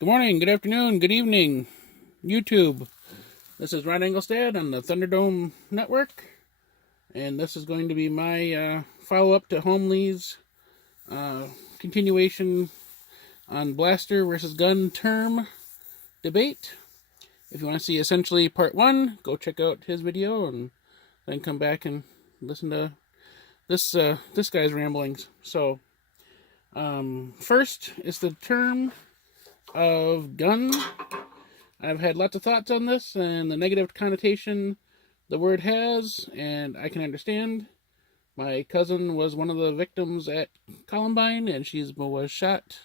Good morning, good afternoon, good evening, YouTube. This is Ron Engelstad on the Thunderdome Network, and this is going to be my follow-up to Homelee's continuation on blaster versus gun term debate. If you want to see essentially part 1, go check out his video and then come back and listen to this guy's ramblings. So, first is the term of gun. I've had lots of thoughts on this and the negative connotation the word has, and I can understand. My cousin was one of the victims at Columbine, and she was shot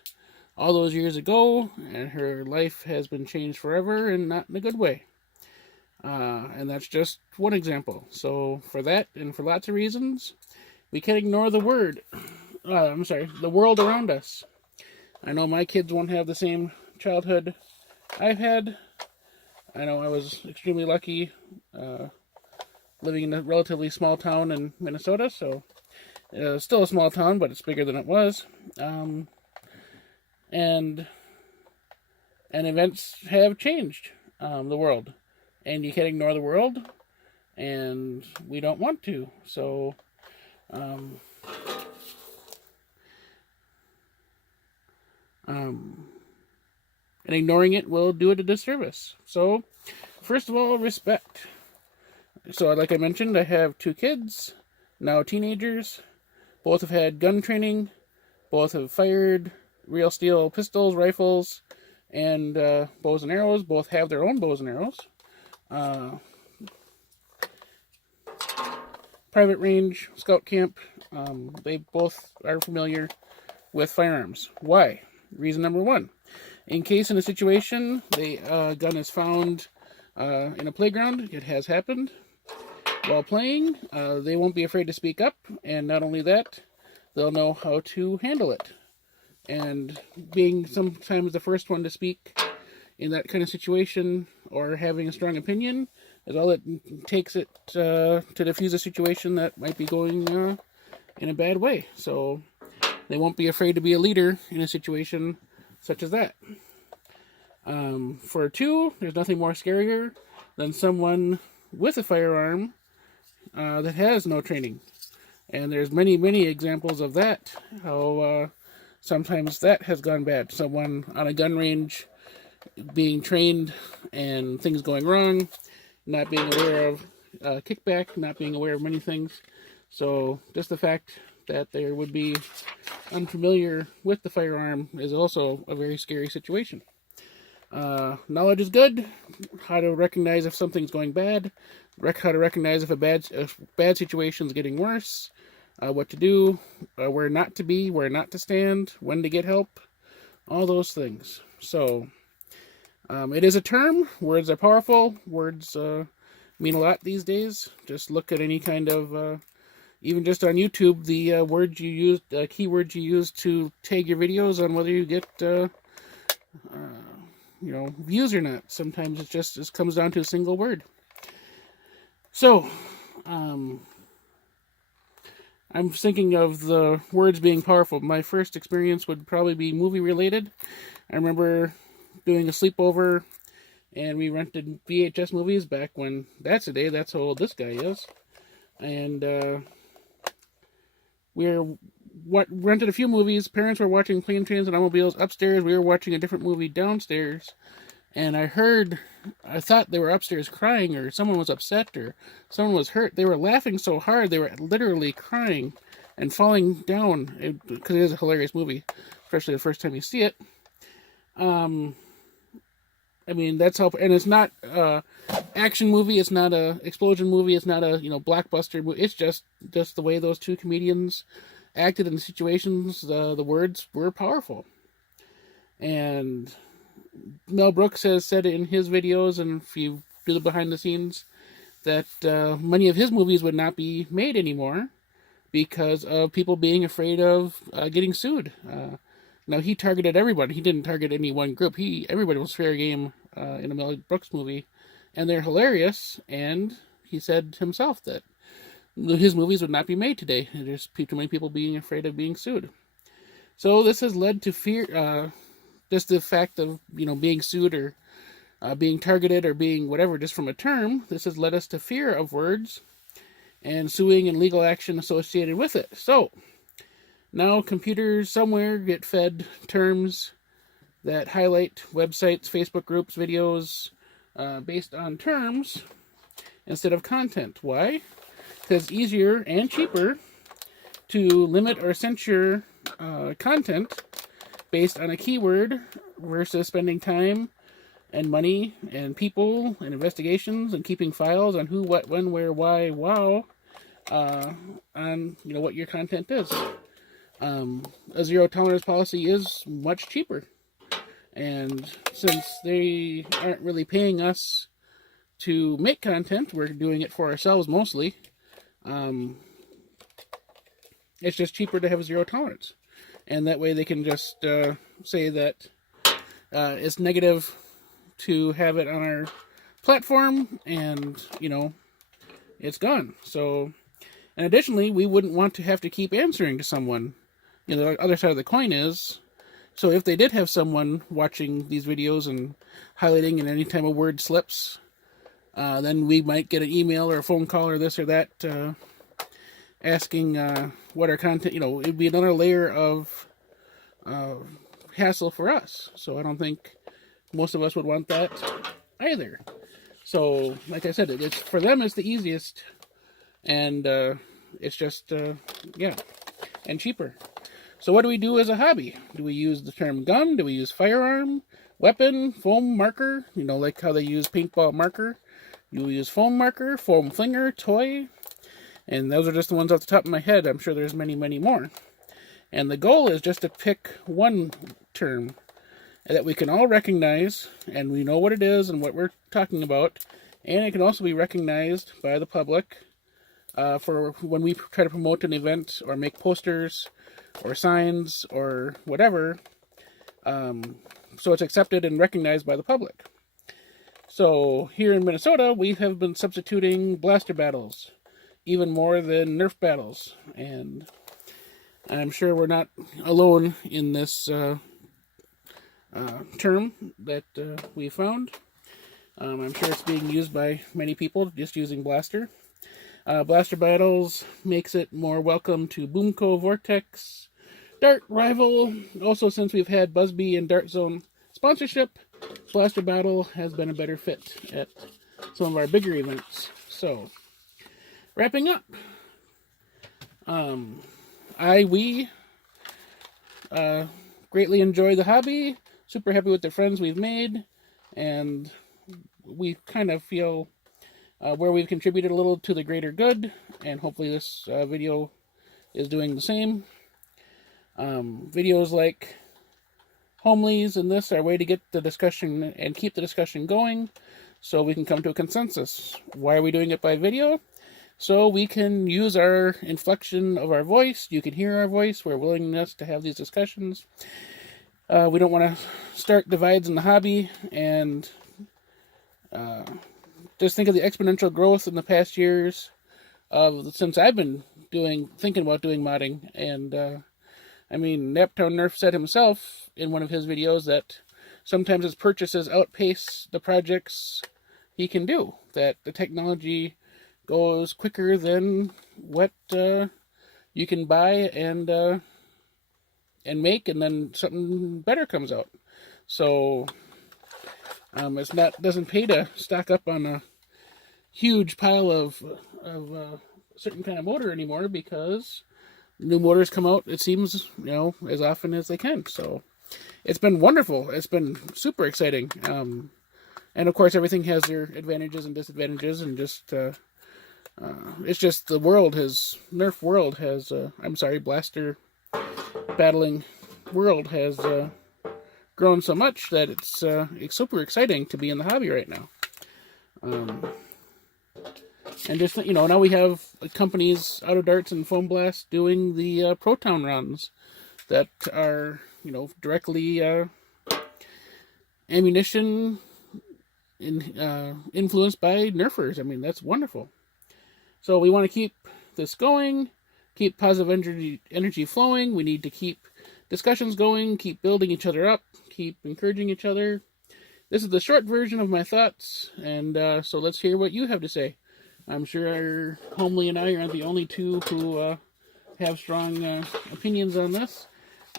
all those years ago, and her life has been changed forever, and not in a good way. And that's just one example. So for that, and for lots of reasons, we can't ignore the the world around us. I know my kids won't have the same childhood I've had. I know I was extremely lucky living in a relatively small town in Minnesota, so still a small town, but it's bigger than it was. And events have changed the world, and you can't ignore the world, and we don't want to. So and ignoring it will do it a disservice. So, first of all, respect. So, like I mentioned, I have 2 kids, now teenagers. Both have had gun training. Both have fired real steel pistols, rifles, and bows and arrows. Both have their own bows and arrows. Private range, scout camp. They both are familiar with firearms. Why? Reason number 1. In case in a situation the gun is found in a playground, it has happened, while playing, they won't be afraid to speak up, and not only that, they'll know how to handle it. And being sometimes the first one to speak in that kind of situation, or having a strong opinion, is all it takes it to diffuse a situation that might be going in a bad way. So they won't be afraid to be a leader in a situation such as that. For 2, there's nothing more scarier than someone with a firearm that has no training. And there's many, many examples of that, how sometimes that has gone bad. Someone on a gun range being trained and things going wrong, not being aware of kickback, not being aware of many things. So just the fact that there would be unfamiliar with the firearm is also a very scary situation. Knowledge is good. How to recognize if something's going bad. How to recognize if a bad situation is getting worse. What to do. Where not to be. Where not to stand. When to get help. All those things. So, it is a term. Words are powerful. Words mean a lot these days. Just look at any kind of even just on YouTube, the words you use, keywords you use to tag your videos on whether you get, views or not. Sometimes it comes down to a single word. So, I'm thinking of the words being powerful. My first experience would probably be movie related. I remember doing a sleepover, and we rented VHS movies back when, that's how old this guy is. And, we rented a few movies. Parents were watching Planes, Trains, and Automobiles upstairs. We were watching a different movie downstairs. And I thought they were upstairs crying, or someone was upset, or someone was hurt. They were laughing so hard, they were literally crying and falling down, because it is a hilarious movie, especially the first time you see it. That's how, and it's not action movie, it's not a explosion movie, it's not a blockbuster movie. It's just the way those 2 comedians acted in the situations. The words were powerful, and Mel Brooks has said in his videos, and if you do the behind the scenes, that many of his movies would not be made anymore because of people being afraid of getting sued. Now, he targeted everybody. He didn't target any one group. Everybody was fair game in a Mel Brooks movie, and they're hilarious. And he said himself that his movies would not be made today. There's too many people being afraid of being sued. So this has led to just the fact of, being sued or being targeted or being whatever, just from a term, this has led us to fear of words and suing and legal action associated with it. So now computers somewhere get fed terms that highlight websites, Facebook groups, videos based on terms instead of content. Why? Because it's easier and cheaper to limit or censor content based on a keyword versus spending time and money and people and investigations and keeping files on who, what, when, where, why, wow, on what your content is. A zero tolerance policy is much cheaper, and since they aren't really paying us to make content, we're doing it for ourselves mostly. It's just cheaper to have zero tolerance, and that way they can just say that it's negative to have it on our platform, and it's gone. So, and additionally, we wouldn't want to have to keep answering to someone. The other side of the coin is, so if they did have someone watching these videos and highlighting, and any time a word slips, then we might get an email or a phone call or this or that asking what our content, it'd be another layer of hassle for us. So I don't think most of us would want that either. So, like I said, it's for them, it's the easiest, and it's just, and cheaper. So what do we do as a hobby? Do we use the term gun? Do we use firearm, weapon, foam marker? Like how they use paintball marker. Do we use foam marker, foam flinger, toy? And those are just the ones off the top of my head. I'm sure there's many, many more. And the goal is just to pick one term that we can all recognize, and we know what it is and what we're talking about, and it can also be recognized by the public for when we try to promote an event or make posters or signs or whatever, so it's accepted and recognized by the public. So here in Minnesota, we have been substituting blaster battles even more than Nerf battles, and I'm sure we're not alone in this term that we found. I'm sure it's being used by many people, just using blaster. Blaster battles makes it more welcome to Boomco, Vortex, Dart, Rival. Also, since we've had Buzzbee and Dart Zone sponsorship, Blaster Battle has been a better fit at some of our bigger events. So, wrapping up, we greatly enjoy the hobby, super happy with the friends we've made, and we kind of feel where we've contributed a little to the greater good, and hopefully this video is doing the same. Videos like Homelees and this are a way to get the discussion and keep the discussion going so we can come to a consensus. Why are we doing it by video? So we can use our inflection of our voice. You can hear our voice, our willingness to have these discussions. We don't want to start divides in the hobby, and just think of the exponential growth in the past years since I've been thinking about doing modding. And Naptown Nerf said himself in one of his videos that sometimes his purchases outpace the projects he can do, that the technology goes quicker than what you can buy and make, and then something better comes out. So doesn't pay to stock up on a huge pile of a certain kind of motor anymore, because new motors come out, it seems, as often as they can. So it's been wonderful. It's been super exciting. And of course, everything has their advantages and disadvantages, and just it's just the Nerf world has, blaster battling world has grown so much that it's super exciting to be in the hobby right now. And just, now we have companies, Auto Darts and Foam Blast, doing the Proton runs that are, directly ammunition influenced by Nerfers. That's wonderful. So we want to keep this going, keep positive energy flowing. We need to keep discussions going, keep building each other up, keep encouraging each other. This is the short version of my thoughts, and so let's hear what you have to say. I'm sure Homelee and I aren't the only two who have strong opinions on this.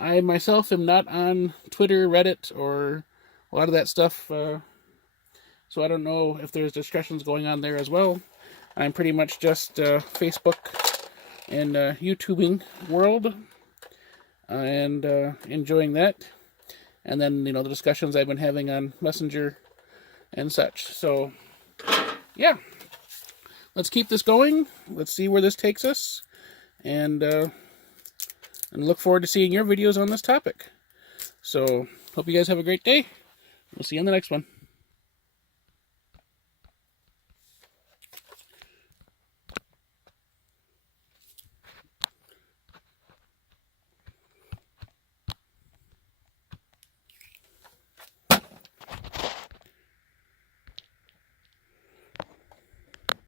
I myself am not on Twitter, Reddit, or a lot of that stuff, so I don't know if there's discussions going on there as well. I'm pretty much just Facebook and YouTubing world, and enjoying that. And then, the discussions I've been having on Messenger and such. So, yeah. Let's keep this going. Let's see where this takes us. And look forward to seeing your videos on this topic. So, hope you guys have a great day. We'll see you on the next one.